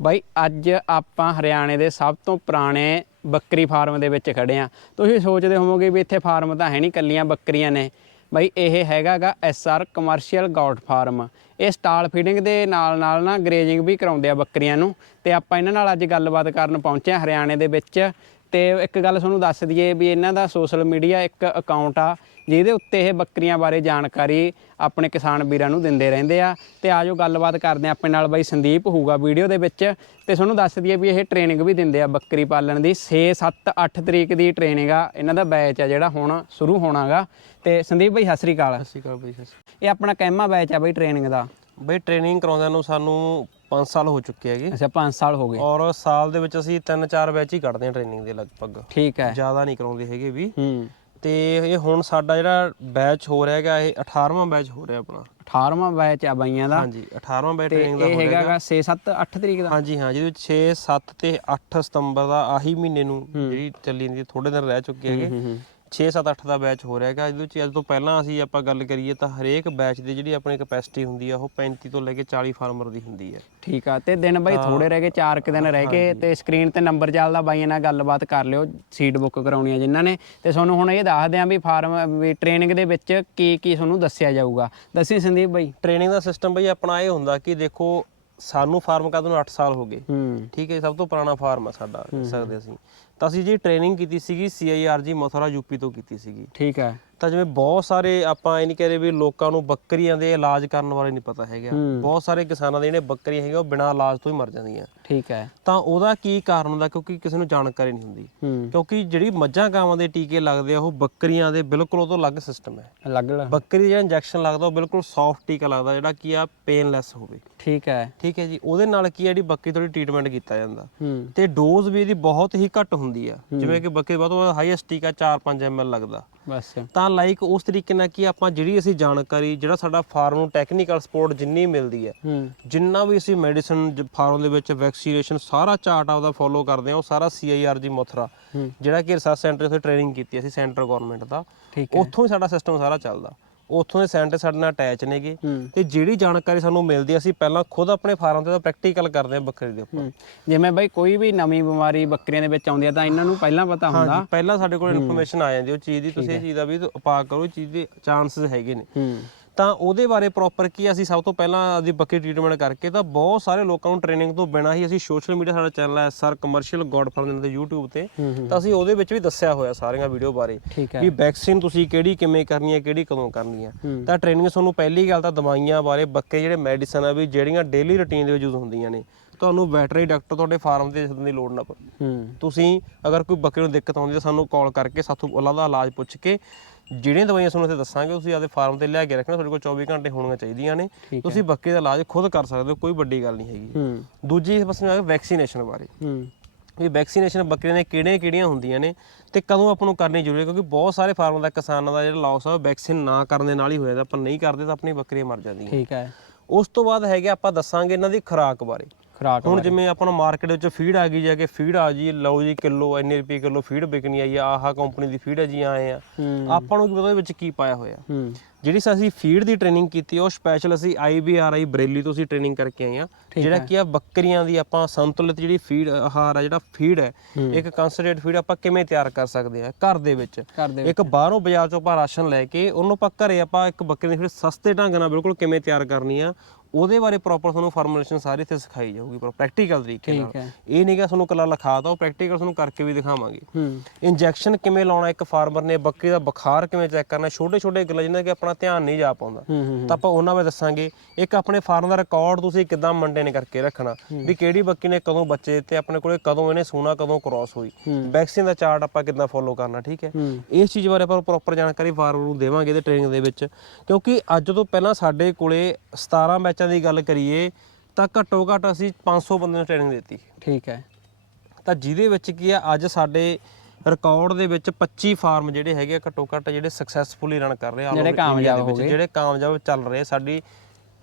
ਬਾਈ, ਅੱਜ ਆਪਾਂ ਹਰਿਆਣੇ ਦੇ ਸਭ ਤੋਂ ਪੁਰਾਣੇ ਬੱਕਰੀ ਫਾਰਮ ਦੇ ਵਿੱਚ ਖੜੇ ਆ। ਤੁਸੀਂ ਸੋਚਦੇ ਹੋਵੋਗੇ ਵੀ ਇੱਥੇ ਫਾਰਮ ਤਾਂ ਹੈ ਨਹੀਂ ਕੱਲੀਆਂ ਬੱਕਰੀਆਂ ਨੇ। ਬਾਈ, ਇਹ ਹੈਗਾਗਾ ਐਸਆਰ ਕਮਰਸ਼ੀਅਲ ਗੌਟ ਫਾਰਮ। ਇਹ ਸਟਾਲ ਫੀਡਿੰਗ ਦੇ ਨਾਲ ਨਾਲ ਨਾ ਗਰੇਜਿੰਗ ਵੀ ਕਰਾਉਂਦੇ ਆ ਬੱਕਰੀਆਂ ਨੂੰ। ਤੇ ਆਪਾਂ ਇਹਨਾਂ ਨਾਲ ਅੱਜ ਗੱਲਬਾਤ ਕਰਨ ਪਹੁੰਚੇ ਆ ਹਰਿਆਣੇ ਦੇ ਵਿੱਚ। ਤੇ ਇੱਕ ਗੱਲ ਤੁਹਾਨੂੰ ਦੱਸ ਦਈਏ ਵੀ ਇਹਨਾਂ ਦਾ ਸੋਸ਼ਲ ਮੀਡੀਆ ਇੱਕ ਅਕਾਊਂਟ ਆ। ਜਿਹਦੇ ਉੱਤੇ ਇਹ ਬੱਕਰੀਆਂ ਬਾਰੇ ਜਾਣਕਾਰੀ ਆਪਣੇ ਕਿਸਾਨ ਵੀਰਾਂ ਨੂੰ ਦਿੰਦੇ ਰਹਿੰਦੇ ਆ। ਤੇ ਆਜੋ ਗੱਲਬਾਤ ਕਰਦੇ ਆ ਆਪਣੇ ਨਾਲ ਬਾਈ ਸੰਦੀਪ ਹੋਊਗਾ ਵੀਡੀਓ ਦੇ ਵਿੱਚ। ਤੇ ਤੁਹਾਨੂੰ ਦੱਸ ਦਈਏ ਵੀ ਇਹ ਟ੍ਰੇਨਿੰਗ ਵੀ ਦਿੰਦੇ ਆ ਬੱਕਰੀ ਪਾਲਣ ਦੀ। 6 7 8 ਤਰੀਕ ਦੀ ਟ੍ਰੇਨਿੰਗ ਆ। ਇਹਨਾਂ ਦਾ ਬੈਚ ਆ ਜਿਹੜਾ ਹੁਣ ਸ਼ੁਰੂ ਹੋਣਾਗਾ। ਤੇ ਸੰਦੀਪ ਬਾਈ ਸਤਿ ਸ੍ਰੀ ਅਕਾਲ। ਸਤਿ ਸ਼੍ਰੀ ਅਕਾਲ ਬਈ ਇਹ ਆਪਣਾ ਕਹਿਮਾ ਬੈਚ ਆ ਬਾਈ ਟ੍ਰੇਨਿੰਗ ਦਾ? ਬਈ ਟ੍ਰੇਨਿੰਗ ਕਰਾਉਂਦਿਆਂ ਨੂੰ ਸਾਨੂੰ 5 ਸਾਲ ਹੋ ਚੁੱਕੇ ਹੈਗੇ। ਅੱਛਾ 5 ਸਾਲ ਹੋ ਗਏ। ਔਰ ਸਾਲ ਦੇ ਵਿੱਚ ਅਸੀਂ 3-4 ਬੈਚ ਹੀ ਕੱਢਦੇ ਹਾਂ ਟ੍ਰੇਨਿੰਗ ਦੇ ਲਗਭਗ। ਠੀਕ ਹੈ। ਜ਼ਿਆਦਾ ਨਹੀਂ ਕਰਾਉਂਦੇ ਹੈਗੇ ਵੀ। ਹੂੰ। ਤੇ ਇਹ ਹੁਣ ਸਾਡਾ ਜਿਹੜਾ ਬੈਚ ਹੋ ਰਿਹਾ ਹੈਗਾ ਇਹ 18ਵਾਂ ਬੈਚ ਹੋ ਰਿਹਾ ਆਪਣਾ। 18ਵਾਂ ਬੈਚ ਆ ਬਾਈਆਂ ਦਾ। ਹਾਂਜੀ 18ਵਾਂ ਬੈਚ ਟ੍ਰੇਨਿੰਗ ਦਾ ਹੋ ਰਿਹਾ ਹੈਗਾਗਾ 6 7 8 ਤਰੀਕ ਦਾ। ਹਾਂਜੀ ਹਾਂ ਜਿਹਦੇ ਵਿੱਚ 6 7 ਤੇ 8 ਸਤੰਬਰ ਦਾ ਆਹੀ ਮਹੀਨੇ ਨੂੰ ਜਿਹੜੀ ਚੱਲੀ ਜਾਂਦੀ ਥੋੜੇ ਦਿਨ ਰਹਿ ਚੁੱਕੇ ਹੈਗੇ। ਹੂੰ ਹੂੰ 6 7 8 ਦਾ ਬੈਚ ਹੋ ਰਿਹਾ ਹੈਗਾ। ਜਿਹਦੇ ਵਿੱਚ ਅੱਜ ਤੋਂ ਪਹਿਲਾਂ ਅਸੀਂ ਆਪਾਂ ਗੱਲ ਕਰੀਏ ਤਾਂ ਹਰੇਕ ਬੈਚ ਦੀ ਜਿਹੜੀ ਆਪਣੀ ਕਪੈਸਿਟੀ ਹੁੰਦੀ ਆ ਉਹ 35 ਤੋਂ ਲੈ ਕੇ 40 ਫਾਰਮਰ ਦੀ ਹੁੰਦੀ ਹੈ। ਠੀਕ ਆ ਤੇ ਦਿਨ ਬਾਈ ਥੋੜੇ ਰਹਿ ਗਏ 4 ਕਿ ਦਿਨ ਰਹਿ ਗਏ ਤੇ ਸਕਰੀਨ ਤੇ ਨੰਬਰ ਚੱਲਦਾ ਬਾਈਆਂ ਨਾਲ ਗੱਲਬਾਤ ਕਰ ਲਿਓ ਸੀਟ ਬੁੱਕ ਕਰਾਉਣੀ ਆ ਜਿਨ੍ਹਾਂ ਨੇ। ਤੇ ਤੁਹਾਨੂੰ ਹੁਣ ਇਹ ਦੱਸਦੇ ਆਂ ਵੀ ਫਾਰਮ ਵੀ ਟ੍ਰੇਨਿੰਗ ਦੇ ਵਿੱਚ ਕੀ ਕੀ ਤੁਹਾਨੂੰ ਦੱਸਿਆ ਜਾਊਗਾ। ਦੱਸੀ ਸੰਦੀਪ ਬਾਈ। ਟ੍ਰੇਨਿੰਗ ਦਾ ਸਿਸਟਮ ਬਈ ਆਪਣਾ ਇਹ ਹੁੰਦਾ ਕਿ ਦੇਖੋ ਸਾਨੂੰ ਫਾਰਮ ਕਰਦੇ ਨੂੰ 8 ਸਾਲ ਹੋ ਗਏ। ਠੀਕ ਹੈ ਸਭ ਤੋਂ ਪੁਰਾਣਾ ਫਾਰਮ ਆ ਸਾਡਾ ਸਕਦੇ ਅਸੀਂ। ਤਾਂ ਅਸੀਂ ਜੀ ਟ੍ਰੇਨਿੰਗ ਕੀਤੀ ਸੀਗੀ ਸੀਆਈਆਰਜੀ ਮਥੁਰਾ ਯੂਪੀ ਤੋਂ ਕੀਤੀ ਸੀਗੀ। ਠੀਕ ਹੈ। ਤਾਂ ਜਿਵੇਂ ਬਹੁਤ ਸਾਰੇ ਆਪਾਂ ਇਹ ਨਹੀਂ ਕਹਿ ਰਹੇ ਵੀ ਲੋਕਾਂ ਨੂੰ ਬੱਕਰੀਆਂ ਦੇ ਇਲਾਜ ਕਰਨ ਬਾਰੇ ਨਹੀਂ ਪਤਾ ਹੈਗਾ। ਬਹੁਤ ਸਾਰੇ ਕਿਸਾਨਾਂ ਦੇ ਜਿਹੜੇ ਬੱਕਰੀਆਂ ਹੈਗੀਆਂ ਉਹ ਬਿਨਾਂ ਇਲਾਜ ਤੋਂ ਹੀ ਮਰ ਜਾਂਦੀਆਂ। ਠੀਕ ਹੈ। ਤਾਂ ਉਹਦਾ ਕੀ ਕਾਰਨ ਹੁੰਦਾ ਕਿਉਂਕਿ ਕਿਸੇ ਨੂੰ ਜਾਣਕਾਰੀ ਨਹੀਂ ਹੁੰਦੀ। ਕਿਉਂਕਿ ਜਿਹੜੀ ਮੱਝਾਂ ਗਾਵਾਂ ਦੇ ਟੀਕੇ ਲੱਗਦੇ ਆ ਉਹ ਬੱਕਰੀਆਂ ਦੇ ਬਿਲਕੁਲ ਉਹ ਤੋਂ ਅਲੱਗ ਸਿਸਟਮ ਹੈ। ਅਲੱਗ ਬੱਕਰੀ ਦਾ ਜਿਹੜਾ ਇੰਜੈਕਸ਼ਨ ਲੱਗਦਾ ਉਹ ਬਿਲਕੁਲ ਸੌਫਟ ਟੀਕਾ ਲੱਗਦਾ ਜਿਹੜਾ ਕੀ ਆ ਪੇਨਲੈਸ ਹੋਵੇ। ਠੀਕ ਹੈ। ਠੀਕ ਹੈ ਜੀ। ਉਹਦੇ ਨਾਲ ਕੀ ਹੈ ਜਿਹੜੀ ਬੱਕਰੀ ਥੋੜੀ ਟ੍ਰੀਟਮੈਂਟ ਕੀਤਾ ਜਾਂਦਾ। ਤੇ ਡੋਜ਼ ਵੀ ਇਹਦੀ ਬਹੁਤ ਹੀ ਘੱਟ ਹੁੰਦੀ ਆ। ਜਿਵੇਂ ਕਿ ਬੱਕਰੀ ਤੋਂ ਵੱਧ ਹਾਈਐਸਟ ਟੀਕਾ 4-5 ml ਲੱਗਦਾ। ਬਸ। ਤਾਂ ਲਾਈਕ ਉਸ ਤਰੀਕੇ ਨਾਲ ਕੀ ਆਪਾਂ ਜਿਹੜੀ ਅਸੀਂ ਜਾਣਕਾਰੀ ਜਿਹੜਾ ਸਾਡਾ ਫਾਰਮ ਨੂੰ ਟੈਕਨੀਕਲ ਸਪੋਰਟ ਜਿੰਨੀ ਮਿਲਦੀ ਹੈ ਜਿੰਨਾ ਵੀ ਅਸੀਂ ਮੈਡੀਸਨ ਫਾਰਮ ਦੇ ਵਿੱਚ ਵੈਕਸੀਨੇਸ਼ਨ ਸਾਰਾ ਚਾਰਟ ਆਪਦਾ ਫੋਲੋ ਕਰਦੇ ਹਾਂ ਉਹ ਸਾਰਾ ਸੀਆਈਆਰਜੀ ਮਥੁਰਾ ਹੂੰ। ਜਿਹੜਾ ਕਿ ਰਿਸਰਚ ਸੈਂਟਰ ਉੱਥੇ ਟ੍ਰੇਨਿੰਗ ਕੀਤੀ ਅਸੀਂ ਸੈਂਟਰ ਗਵਰਨਮੈਂਟ ਦਾ ਉੱਥੋਂ ਹੀ ਸਾਡਾ ਸਿਸਟਮ ਸਾਰਾ ਚੱਲਦਾ। ਉੱਥੋਂ ਦੇ ਸੈਂਟਰ ਸਾਡੇ ਨਾਲ ਅਟੈਚ ਨੇਗੇ। ਤੇ ਜਿਹੜੀ ਜਾਣਕਾਰੀ ਸਾਨੂੰ ਮਿਲਦੀ ਹੈ, ਅਸੀਂ ਪਹਿਲਾਂ ਖੁਦ ਆਪਣੇ ਫਾਰਮ ਤੇ ਪ੍ਰੈਕਟੀਕਲ ਕਰਦੇ ਹਾਂ ਬੱਕਰੀ ਦੇ ਉੱਪਰ। ਜਿਵੇਂ ਬਾਈ ਕੋਈ ਵੀ ਨਵੀਂ ਬਿਮਾਰੀ ਬੱਕਰੀਆਂ ਦੇ ਵਿੱਚ ਆਉਂਦੀ ਆ ਤਾਂ ਇਹਨਾਂ ਨੂੰ ਪਹਿਲਾਂ ਪਤਾ ਹੁੰਦਾ। ਹਾਂਜੀ ਪਹਿਲਾਂ ਸਾਡੇ ਕੋਲ ਇਨਫੋਰਮੇਸ਼ਨ ਆ ਜਾਂਦੀ ਉਹ ਚੀਜ਼ ਦੀ ਤੁਸੀਂ ਇਹ ਚੀਜ਼ ਦਾ ਵੀ ਉਪਾਅ ਕਰੋ ਇਹ ਚੀਜ਼ ਦੇ ਚਾਂਸਸ ਹੈਗੇ ਨੇ। ਹੂੰ। ਤਾਂ ਉਹਦੇ ਬਾਰੇ ਪ੍ਰੋਪਰ ਕੀ ਅਸੀਂ ਸਭ ਤੋਂ ਪਹਿਲਾਂ ਆਦੀ ਬੱਕਰੀ ਟ੍ਰੀਟਮੈਂਟ ਕਰਕੇ ਤਾਂ ਬਹੁਤ ਸਾਰੇ ਲੋਕਾਂ ਨੂੰ ਟ੍ਰੇਨਿੰਗ ਤੋਂ ਬਿਨਾਂ ਹੀ ਅਸੀਂ ਸੋਸ਼ਲ ਮੀਡੀਆ ਸਾਡਾ ਚੈਨਲ ਹੈ ਸਰ ਕਮਰਸ਼ੀਅਲ ਗੋਡ ਫਾਰਮ ਦੇ YouTube ਤੇ ਤਾਂ ਅਸੀਂ ਉਹਦੇ ਵਿੱਚ ਵੀ ਦੱਸਿਆ ਹੋਇਆ ਸਾਰੀਆਂ ਵੀਡੀਓ ਬਾਰੇ ਵੀ ਵੈਕਸੀਨ ਤੁਸੀਂ ਕਿਹੜੀ ਕਿਵੇਂ ਕਰਨੀ ਹੈ ਕਿਹੜੀ ਕਦੋਂ ਕਰਨੀ ਹੈ। ਤਾਂ ਟ੍ਰੇਨਿੰਗ ਤੁਹਾਨੂੰ ਪਹਿਲੀ ਗੱਲ ਤਾਂ ਦਵਾਈਆਂ ਬਾਰੇ ਬੱਕੇ ਜਿਹੜੇ ਮੈਡੀਸਨ ਆ ਵੀ ਜਿਹੜੀਆਂ ਡੇਲੀ ਰੁਟੀਨ ਦੇ ਵਿੱਚ ਯੂਜ਼ ਹੁੰਦੀਆਂ ਨੇ ਤੁਹਾਨੂੰ ਵੈਟਰਨਰੀ ਡਾਕਟਰ ਤੁਹਾਡੇ ਫਾਰਮ ਤੇ ਸੱਦਣ ਦੀ ਲੋੜ ਨਾ ਪਵੇ। ਤੁਸੀਂ ਅਗਰ ਕੋਈ ਬੱਕਰੇ ਨੂੰ ਦਿੱਕਤ ਆਉਂਦੀ ਹੈ ਸਾਨੂੰ ਕਾਲ ਕਰਕੇ ਸਾਥੋਂ ਉਹਨਾਂ ਦਾ ਇਲਾਜ ਪੁੱਛ ਕੇ ਜਿਹੜੀਆਂ ਦਵਾਈਆਂ ਤੁਹਾਨੂੰ ਇੱਥੇ ਦੱਸਾਂਗੇ ਤੁਸੀਂ ਆਪਦੇ ਫਾਰਮ ਤੇ ਲਿਆ ਕੇ ਰੱਖਣਾ ਤੁਹਾਡੇ ਕੋਲ 24 ਘੰਟੇ ਹੋਣੀਆਂ ਚਾਹੀਦੀਆਂ ਨੇ। ਠੀਕ ਤੁਸੀਂ ਬੱਕਰੇ ਦਾ ਇਲਾਜ ਖੁਦ ਕਰ ਸਕਦੇ ਹੋ ਕੋਈ ਵੱਡੀ ਗੱਲ ਨਹੀਂ ਹੈਗੀ। ਹੂੰ। ਦੂਜੀ ਬਸ ਵੈਕਸੀਨੇਸ਼ਨ ਬਾਰੇ। ਹੂੰ। ਵੀ ਵੈਕਸੀਨੇਸ਼ਨ ਬੱਕਰੀਆਂ ਦੇ ਕਿਹੜੀਆਂ ਕਿਹੜੀਆਂ ਹੁੰਦੀਆਂ ਨੇ ਤੇ ਕਦੋਂ ਆਪਾਂ ਨੂੰ ਕਰਨੀ ਜ਼ਰੂਰੀ ਹੈ? ਕਿਉਂਕਿ ਬਹੁਤ ਸਾਰੇ ਫਾਰਮਾਂ ਦਾ ਕਿਸਾਨਾਂ ਦਾ ਜਿਹੜਾ ਲਾਸ ਆ ਵੈਕਸੀਨ ਨਾ ਕਰਨ ਦੇ ਨਾਲ ਹੀ ਹੋ ਜਾਂਦਾ ਆਪਾਂ ਨਹੀਂ ਕਰਦੇ ਤਾਂ ਆਪਣੀ ਬੱਕਰੀਆਂ ਮਰ ਜਾਂਦੀਆਂ ਠੀਕ ਹੈ। ਉਸ ਤੋਂ ਬਾਅਦ ਹੈਗੇ ਆਪਾਂ ਦੱਸਾਂਗੇ ਇਹਨਾਂ ਦੀ ਖੁਰਾਕ ਬਾਰੇ। ਖੁਰਾਕ ਹੁਣ ਜਿਵੇਂ ਆਪਾਂ ਨੂੰ ਮਾਰਕੀਟ ਵਿੱਚ ਫੀਡ ਆ ਗਈ ਜਾ ਕੇ ਫੀਡ ਆ ਜੀ ਲਓ ਜੀ ਕਿਲੋ ਇੰਨੇ ਰੁਪਏ ਕਿਲੋ ਫੀਡ ਵਿਕਣੀ ਆਈ ਆ ਆਹ ਕੰਪਨੀ ਦੀ ਫੀਡ ਹੈ ਜੀ ਆਏ ਆ। ਆਪਾਂ ਨੂੰ ਕੀ ਪਤਾ ਉਹਦੇ ਵਿੱਚ ਕੀ ਪਾਇਆ ਹੋਇਆ? ਜਿਹੜੀ ਅਸੀਂ ਫੀਡ ਦੀ ਟ੍ਰੇਨਿੰਗ ਕੀਤੀ ਉਹ ਸਪੈਸ਼ਲ ਅਸੀਂ ਆਈਬੀਆਰਆਈ ਬਰੇਲੀ ਤੋਂ ਅਸੀਂ ਟ੍ਰੇਨਿੰਗ ਕਰਕੇ ਆਏ ਆ। ਜਿਹੜਾ ਕੀ ਆ ਬੱਕਰੀਆਂ ਦੀ ਆਪਾਂ ਸੰਤੁਲਿਤ ਜਿਹੜੀ ਫੀਡ ਆਹਾਰ ਆ ਜਿਹੜਾ ਫੀਡ ਹੈ ਇੱਕ ਕੰਸਨਟ੍ਰੇਟ ਫੀਡ ਆਪਾਂ ਕਿਵੇਂ ਤਿਆਰ ਕਰ ਸਕਦੇ ਆ ਘਰ ਦੇ ਵਿੱਚ? ਇੱਕ ਬਾਹਰੋਂ ਬਾਜ਼ਾਰ ਚੋਂ ਆਪਾਂ ਰਾਸ਼ਨ ਲੈ ਕੇ ਉਹਨੂੰ ਆਪਾਂ ਘਰੇ ਆਪਾਂ ਇੱਕ ਬੱਕਰੀ ਦੀ ਫੀਡ ਸਸਤੇ ਢੰਗ ਨਾਲ ਬਿਲਕੁਲ ਕਿਵੇਂ ਤਿਆਰ ਕਰਨੀ ਆ ਉਹਦੇ ਬਾਰੇ ਪ੍ਰੋਪਰ ਤੁਹਾਨੂੰ ਫਾਰਮੂਲੇਸ਼ਨ ਸਾਰੀ ਇੱਥੇ ਸਿਖਾਈ ਜਾਊਗੀ ਪਰ ਪ੍ਰੈਕਟੀਕਲ ਤਰੀਕੇ ਨਾਲ। ਇਹ ਨਹੀਂ ਕਿ ਤੁਹਾਨੂੰ ਕੱਲਾ ਲਿਖਾਤਾ ਉਹ ਪ੍ਰੈਕਟੀਕਲ ਤੁਹਾਨੂੰ ਕਰਕੇ ਵੀ ਦਿਖਾਵਾਂਗੇ। ਇੰਜੈਕਸ਼ਨ ਕਿਵੇਂ ਲਾਉਣਾ ਇੱਕ ਫਾਰਮਰ ਨੇ ਬੱਕਰੀ ਦਾ ਬੁਖਾਰ ਕਿਵੇਂ ਚੈੱਕ ਕਰਨਾ ਛੋਟੇ ਛੋਟੇ ਗੱਲਾਂ ਜਿਨ੍ਹਾਂ ਕਿ ਆਪਣਾ ਧਿਆਨ ਨਹੀਂ ਜਾ ਪਾਉਂਦਾ। ਤਾਂ ਆਪਾਂ ਉਹਨਾਂ ਬਾਰੇ ਦੱਸਾਂਗੇ। ਇੱਕ ਆਪਣੇ ਫਾਰਮ ਦਾ ਰਿਕਾਰਡ ਤੁਸੀਂ ਕਿਦਾਂ ਮੇਨਟੇਨ ਕਰਕੇ ਰੱਖਣਾ। ਵੀ ਕਿਹੜੀ ਬੱਕਰੀ ਨੇ ਕਦੋਂ ਬੱਚੇ ਦਿੱਤੇ ਆਪਣੇ ਕੋਲੇ ਕਦੋਂ ਇਹਨੇ ਸੂਣਾ ਕਦੋਂ ਕ੍ਰਾਸ ਹੋਈ। ਵੈਕਸੀਨ ਦਾ ਚਾਰਟ ਆਪਾਂ ਕਿਦਾਂ ਫੋਲੋ ਕਰਨਾ ਠੀਕ ਹੈ? ਇਸ ਚੀਜ਼ ਬਾਰੇ ਆਪਾਂ ਪ੍ਰੋਪਰ ਜਾਣਕਾਰੀ ਫਾਰਮਰ ਨੂੰ ਦੇਵਾਂਗੇ ਤੇ ਟ੍ਰੇਨਿੰਗ ਦੇ ਵਿੱਚ। ਕਿਉਂਕਿ ਅੱਜ ਤੋਂ ਪਹਿਲਾਂ ਸਾਡੇ ਕੋਲੇ 17 ਬੈਚਾਂ ਦੀ ਗੱਲ ਕਰੀਏ ਤਾਂ ਘੱਟੋ ਘੱਟ ਅਸੀਂ 500 ਬੰਦੇ ਨੂੰ ਟ੍ਰੇਨਿੰਗ ਦਿੱਤੀ ਠੀਕ ਹੈ ਤਾਂ ਜਿਹਦੇ ਵਿੱਚ ਕੀ ਆ ਅੱਜ ਸਾਡੇ ਰਿਕਾਰਡ ਦੇ ਵਿੱਚ 25 ਫਾਰਮ ਜਿਹੜੇ ਹੈਗੇ ਆ ਘੱਟੋ ਘੱਟ ਜਿਹੜੇ ਸਕਸੈਸਫੁਲੀ ਰਨ ਕਰ ਰਹੇ ਆ ਜਿਹੜੇ ਕਾਮਯਾਬ ਹੋ ਗਏ। ਜਿਹੜੇ ਕਾਮਯਾਬ ਚੱਲ ਰਹੇ ਸਾਡੀ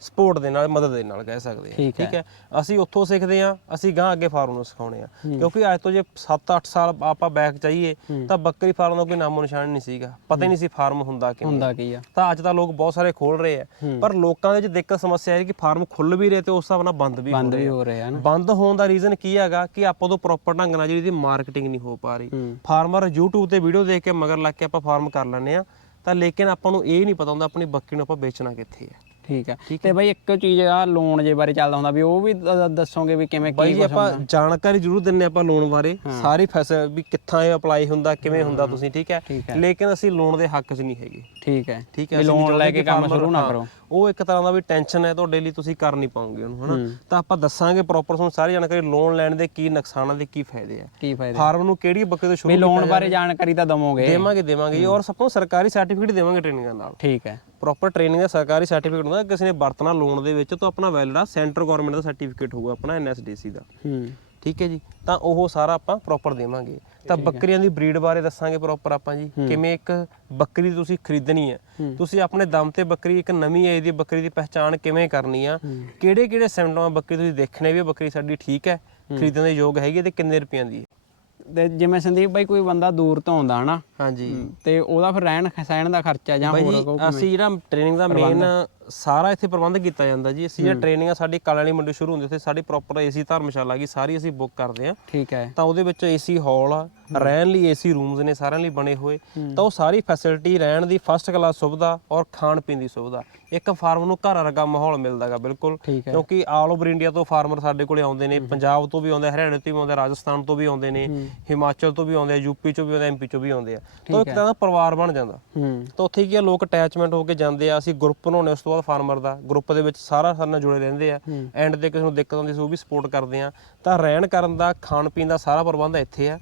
ਸਪੋਰਟ ਦੇ ਨਾਲ ਮਦਦ ਦੇ ਨਾਲ ਕਹਿ ਸਕਦੇ ਹਾਂ। ਠੀਕ ਹੈ। ਅਸੀਂ ਉੱਥੋਂ ਸਿੱਖਦੇ ਹਾਂ ਅਸੀਂ ਗਾਂ ਅੱਗੇ ਫਾਰਮ ਨੂੰ ਸਿਖਾਉਣੇ ਆ ਕਿਉਂਕਿ ਅੱਜ ਤੋਂ ਜੇ 7-8 ਸਾਲ ਆਪਾਂ ਬੈਕ ਚਾਹੀਏ ਤਾਂ ਬੱਕਰੀ ਫਾਰਮ ਦਾ ਕੋਈ ਨਾਮੋ ਨਿਸ਼ਾਨ ਨਹੀਂ ਸੀਗਾ। ਪਤਾ ਹੀ ਨਹੀਂ ਸੀ ਫਾਰਮ ਹੁੰਦਾ ਕਿਵੇਂ। ਹੁੰਦਾ ਕੀ ਆ। ਤਾਂ ਅੱਜ ਤਾਂ ਲੋਕ ਬਹੁਤ ਸਾਰੇ ਖੋਲ ਰਹੇ ਆ। ਪਰ ਲੋਕਾਂ ਦੇ ਵਿੱਚ ਦਿੱਕਤ ਸਮੱਸਿਆ ਹੈ ਕਿ ਫਾਰਮ ਖੁੱਲ ਵੀ ਰਹੇ ਤੇ ਉਸ ਹਿਸਾਬ ਨਾਲ ਬੰਦ ਵੀ ਹੋ ਬੰਦ ਰਹੇ ਵੀ ਆ। ਹੋ ਰਹੇ ਆ ਨਾ। ਬੰਦ ਹੋਣ ਦਾ ਰੀਜ਼ਨ ਕੀ ਹੈਗਾ ਕਿ ਆਪਾਂ ਤੋਂ ਪ੍ਰੋਪਰ ਢੰਗ ਨਾਲ ਜਿਹੜੀ ਇਹਦੀ ਮਾਰਕੀਟਿੰਗ ਨਹੀਂ ਹੋ ਪਾ ਰਹੀ। ਫਾਰਮਰ YouTube ਤੇ ਵੀਡੀਓ ਦੇਖ ਕੇ ਮਗਰ ਲੱਗ ਕੇ ਆਪਾਂ ਫਾਰਮ ਕਰ ਲੈਂਦੇ ਆ ਤਾਂ ਲੇਕਿਨ ਆਪਾਂ ਨੂੰ ਇਹ ਨਹੀਂ ਪਤਾ ਹੁੰਦਾ ਆਪਣੀ ਬੱਕਰੀ ਨੂੰ ਆਪਾਂ ਵੇਚਣਾ ਕਿੱਥੇ ਹੈ ਠੀਕ ਹੈ। ਤੇ ਬਾਈ ਇੱਕ ਚੀਜ਼ ਆ ਲੋਨ ਜੇ ਬਾਰੇ ਚੱਲਦਾ ਹੁੰਦਾ ਵੀ ਉਹ ਵੀ ਦ- ਦੱਸੋਗੇ ਵੀ ਕਿਵੇਂ ਬਾਈ ਕੀ ਜੀ ਕੁਛ ਆਪਾਂ ਹੁੰਦਾ? ਜਾਣਕਾਰੀ ਜ਼ਰੂਰ ਦਿੰਨੇ ਆਪਾਂ ਲੋਨ ਬਾਰੇ। ਸਾਰੀ ਫੈਸਲ ਵੀ ਕਿੱਥਾਂ ਇਹ ਅਪਲਾਈ ਹੁੰਦਾ ਕਿਵੇਂ ਹੁੰਦਾ ਤੁਸੀਂ ਠੀਕ ਹੈ। ਠੀਕ ਹੈ। ਲੇਕਿਨ ਅਸੀਂ ਲੋਨ ਦੇ ਹੱਕ 'ਚ ਨਹੀਂ ਹੈਗੇ। ਠੀਕ ਹੈ। ਠੀਕ ਹੈ ਵੀ ਅਸੀਂ ਲੋਨ ਚਾਹੁੰਦੇ ਲੈ ਕਿ ਕੇ ਕੰਮ farmer- ਸ਼ੁਰੂ ਨਾ ਹਾਂ, ਕਰੋ। ਉਹ ਇੱਕ ਤਰ੍ਹਾਂ ਦਾ ਵੀ ਟੈਨਸ਼ਨ ਹੈ ਤੁਹਾਡੇ ਲਈ ਤੁਸੀਂ ਕਰ ਨਹੀਂ ਪਾਉਂਗੇ ਉਹਨੂੰ ਹਨਾ। ਤਾਂ ਆਪਾਂ ਦੱਸਾਂਗੇ ਪ੍ਰੋਪਰ ਤੁਹਾਨੂੰ ਸਾਰੀ ਜਾਣਕਾਰੀ ਲੋਨ ਲੈਣ ਦੇ ਕੀ ਨੁਕਸਾਨਾਂ ਦੇ ਕੀ ਫਾਇਦੇ ਆ। ਕੀ ਫਾਇਦਾ? ਫਾਰਮ ਨੂੰ ਕਿਹੜੀ ਬੱਕਰੀ ਤੋਂ ਵੀ ਸ਼ੁਰੂ ਲੋਨ ਬਾਰੇ ਜਾਣਕਾਰੀ ਤਾਂ ਦਵੋਗੇ। ਦੇਵਾਂਗੇ ਦੇਵਾਂਗੇ। ਜੀ ਔਰ ਸਭ ਤੋਂ ਸਰਕਾਰੀ ਸਰਟੀਫਿਕੇਟ ਦੇਵਾਂਗੇ ਟ੍ਰੇਨਿੰਗਾਂ ਨਾਲ। ਠੀਕ ਹੈ। ਪ੍ਰੋਪਰ ਟ੍ਰੇਨਿੰਗ ਦਾ ਸਰਕਾਰੀ ਸਰਟੀਫਿਕੇਟ ਹੁੰਦਾ ਕਿਸੇ ਨੇ ਵਰਤਣਾ ਲੋਨ ਦੇ ਵਿੱਚ ਤਾਂ ਆਪਣਾ ਵੈਲਿਡ ਆ ਸੈਂਟਰ ਗਵਰਨਮੈਂਟ ਦਾ ਸਰਟੀਫਿਕੇਟ ਹੋਊਗਾ ਆਪਣਾ ਐਨਐਸਡੀਸੀ ਦਾ। ਹੂੰ। ਠੀਕ ਹੈ ਜੀ? ਤਾਂ ਉਹ ਸਾਰਾ ਆਪਾਂ ਪ੍ਰੋਪਰ ਦੇਵਾਂਗੇ। ਤਾਂ ਬੱਕਰੀਆਂ ਦੀ ਬਰੀਡ ਬਾਰੇ ਦੱਸਾਂਗੇ ਪ੍ਰੋਪਰ ਆਪਾਂ ਜੀ। ਕਿਵੇਂ ਇੱਕ ਬੱਕਰੀ ਤੁਸੀਂ ਖਰੀਦਣੀ ਹੈ। ਤੁਸੀਂ ਆਪਣੇ ਦਮ ਤੇ ਬੱਕਰੀ ਇੱਕ ਨਵੀਂ ਏਜ ਦੀ ਬੱਕਰੀ ਦੀ ਪਹਿਚਾਣ ਕਿਵੇਂ ਕਰਨੀ ਆ? ਕਿਹੜੇ ਕਿਹੜੇ ਸਿੰਪਟਮ ਬੱਕਰੀ ਤੁਸੀਂ ਦੇਖਣੇ ਵੀ ਬੱਕਰੀ ਸਾਡੀ ਠੀਕ ਹੈ ਖਰੀਦਣ ਦੇ ਯੋਗ ਹੈਗੀ ਤੇ ਕਿੰਨੇ ਰੁਪਈਆਂ ਦੀ ਹੈ? ਤੇ ਜਿਵੇਂ ਸੰਦੀਪ ਬਾਈ ਕੋਈ ਬੰਦਾ ਦੂਰ ਤੋਂ ਆਉਂਦਾ ਹਨਾ ਹਾਂਜੀ। ਤੇ ਉਹਦਾ ਫਿਰ ਰਹਿਣ ਸਹਿਣ ਦਾ ਖਰਚਾ ਜਾਂ ਹੋਰ ਕੋਈ ਅਸੀਂ ਜਿਹੜਾ ਟ੍ਰੇਨਿੰਗ ਦਾ ਮੇਨ ਸਾਰਾ ਇੱਥੇ ਪ੍ਰਬੰਧ ਕੀਤਾ ਜਾਂਦਾ ਜੀ। ਅਸੀਂ ਜਿਹੜਾ ਟ੍ਰੇਨਿੰਗ ਆ ਸਾਡੀ ਕਾਲੇ ਵਾਲੀ ਮੰਡੀ ਸ਼ੁਰੂ ਹੁੰਦੀ ਉੱਥੇ ਸਾਡੀ ਪ੍ਰੋਪਰ ਏਸੀ ਧਰਮਸ਼ਾਲਾ ਗਈ ਸਾਰੀ ਅਸੀਂ ਬੁੱਕ ਕਰਦੇ ਆ। ਠੀਕ ਹੈ। ਤਾਂ ਉਹਦੇ ਵਿੱਚ ਏਸੀ ਹਾਲ ਆ ਰਹਿਣ ਲਈ ਏਸੀ ਰੂਮਸ ਨੇ ਸਾਰਿਆਂ ਲਈ ਬਣੇ ਹੋਏ। ਤਾਂ ਉਹ ਸਾਰੀ ਫੈਸਿਲਿਟੀ ਰਹਿਣ ਦੀ ਫਸਟ ਕਲਾਸ ਸੁਵਿਧਾ ਔਰ ਖਾਣ ਪੀਣ ਦੀ ਸੁਵਿਧਾ। ਇੱਕ ਫਾਰਮ ਨੂੰ ਘਰ ਵਰਗਾ ਮਾਹੌਲ ਮਿਲਦਾਗਾ ਬਿਲਕੁਲ। ਕਿਉਂਕਿ ਆਲ ਓਵਰ ਇੰਡੀਆ ਤੋਂ ਫਾਰਮਰ ਸਾਡੇ ਕੋਲੇ ਆਉਂਦੇ ਨੇ ਪੰਜਾਬ ਤੋਂ ਵੀ ਆਉਂਦੇ ਹਰਿਆਣਾ ਤੋਂ ਵੀ ਆਉਂਦੇ ਰਾਜਸਥਾਨ ਤੋਂ ਵੀ ਆਉਂਦੇ ਨੇ ਹਿਮਾਚਲ ਤੋਂ ਵੀ ਆਉਂਦੇ ਯੂਪੀ ਤੋਂ ਵੀ ਆਉਂਦੇ ਐਮਪੀ ਤੋਂ ਵੀ ਆਉਂਦੇ ਆ। ਤਾਂ ਇੱਕ ਤਰ੍ਹਾਂ ਦਾ ਪਰਿਵਾਰ ਬਣ ਜਾਂਦਾ। ਤਾਂ ਉੱਥੇ ਕੀ ਆ ਲੋਕ ਅਟੈਚਮੈਂਟ ਹੋ ਕੇ ਜਾਂਦੇ ਆ। ਅਸੀਂ ਗਰੁੱਪ ਬਣਾਉਣੇ ਉਸ ਤੋਂ ਬਾਅਦ ਫਾਰਮਰ ਦਾ। ਗਰੁੱਪ ਦੇ ਵਿੱਚ ਸਾਰਾ ਨਾਲ ਜੁੜੇ ਰਹਿੰਦੇ ਆ। ਐਂਡ ਤੇ ਕਿਸੇ ਨੂੰ ਦਿੱਕਤ ਆਉਂਦੀ ਸੀ ਉਹ ਵੀ ਸਪੋਰਟ ਕਰਦੇ ਆ। ਤਾਂ ਰਹਿਣ ਕਰਨ ਦਾ ਖਾਣ ਪੀਣ ਦਾ ਸਾਰਾ ਪ੍ਰਬੰਧ ਇੱਥੇ ਆ।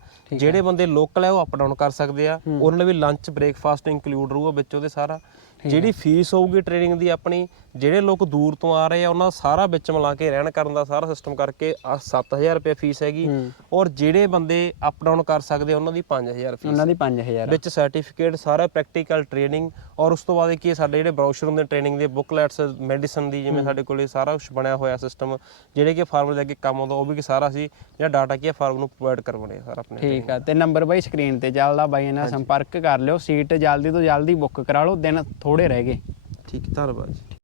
ਜਿਹੜੇ ਬੰਦੇ ਲੋਕਲ ਆ ਉਹ ਅਪ ਡਾਊਨ ਕਰ ਸਕਦੇ ਆ। ਉਹਨਾਂ ਲਈ ਵੀ ਲੰਚ ਬ੍ਰੇਕਫਾਸਟ ਇੰਕਲੂਡ ਰਹੂਗਾ ਵਿੱਚ ਉਹਦੇ ਸਾਰਾ। ਜਿਹੜੀ ਫੀਸ ਹੋਊਗੀ ਟ੍ਰੇਨਿੰਗ ਦੀ ਆਪਣੀ ਜਿਹੜੇ ਲੋਕ ਦੂਰ ਤੋਂ ਆ ਰਹੇ ਆ ਉਹਨਾਂ ਦਾ ਸਾਰਾ ਵਿੱਚ ਮਿਲਾ ਕੇ ਰਹਿਣ ਕਰਨ ਦਾ ਸਾਰਾ ਸਿਸਟਮ ਕਰਕੇ ਆਹ 7000 ਰੁਪਏ ਫੀਸ ਹੈਗੀ। ਔਰ ਜਿਹੜੇ ਬੰਦੇ ਅਪ ਡਾਊਨ ਕਰ ਸਕਦੇ ਉਹਨਾਂ ਦੀ 5000 ਫੀਸ ਉਹਨਾਂ ਦੀ 5000 ਵਿੱਚ ਸਰਟੀਫਿਕੇਟ ਸਾਰਾ ਪ੍ਰੈਕਟੀਕਲ ਟ੍ਰੇਨਿੰਗ ਔਰ ਉਸ ਤੋਂ ਬਾਅਦ ਕੀ ਸਾਡੇ ਜਿਹੜੇ ਬ੍ਰਾਊਸ਼ਰ ਹੁੰਦੇ ਟ੍ਰੇਨਿੰਗ ਦੇ ਬੁੱਕਲੈਟਸ ਮੈਡੀਸਨ ਦੀ ਜਿਵੇਂ ਸਾਡੇ ਕੋਲੇ ਸਾਰਾ ਕੁਝ ਬਣਿਆ ਹੋਇਆ ਸਿਸਟਮ ਜਿਹੜੇ ਕਿ ਫਾਰਮਰ ਦੇ ਅੱਗੇ ਕੰਮ ਆਉਂਦਾ ਉਹ ਵੀ ਕਿ ਸਾਰਾ ਸੀ ਜਿਹੜਾ ਡਾਟਾ ਕੀ ਫਾਰਮ ਨੂੰ ਪ੍ਰੋਵਾਈਡ ਕਰਵਾਉਣੇ ਸਾਰਾ ਆਪਣੇ ਠੀਕ ਆ ਤੇ ਨੰਬਰ ਬਾਈ ਸਕਰੀਨ ਤੇ ਚੱਲਦਾ ਬਾਈ ਨਾਲ ਸੰਪਰਕ ਕਰ ਲਿਓ ਸੀਟ ਜਲਦੀ ਤੋਂ ਜਲਦੀ ਬੁੱਕ ਕਰਾ ਲਓ ਦਿਨ ਥੋੜੇ ਰਹਿ ਗਏ। ਠੀਕ ਧੰਨਵਾਦ ਜੀ।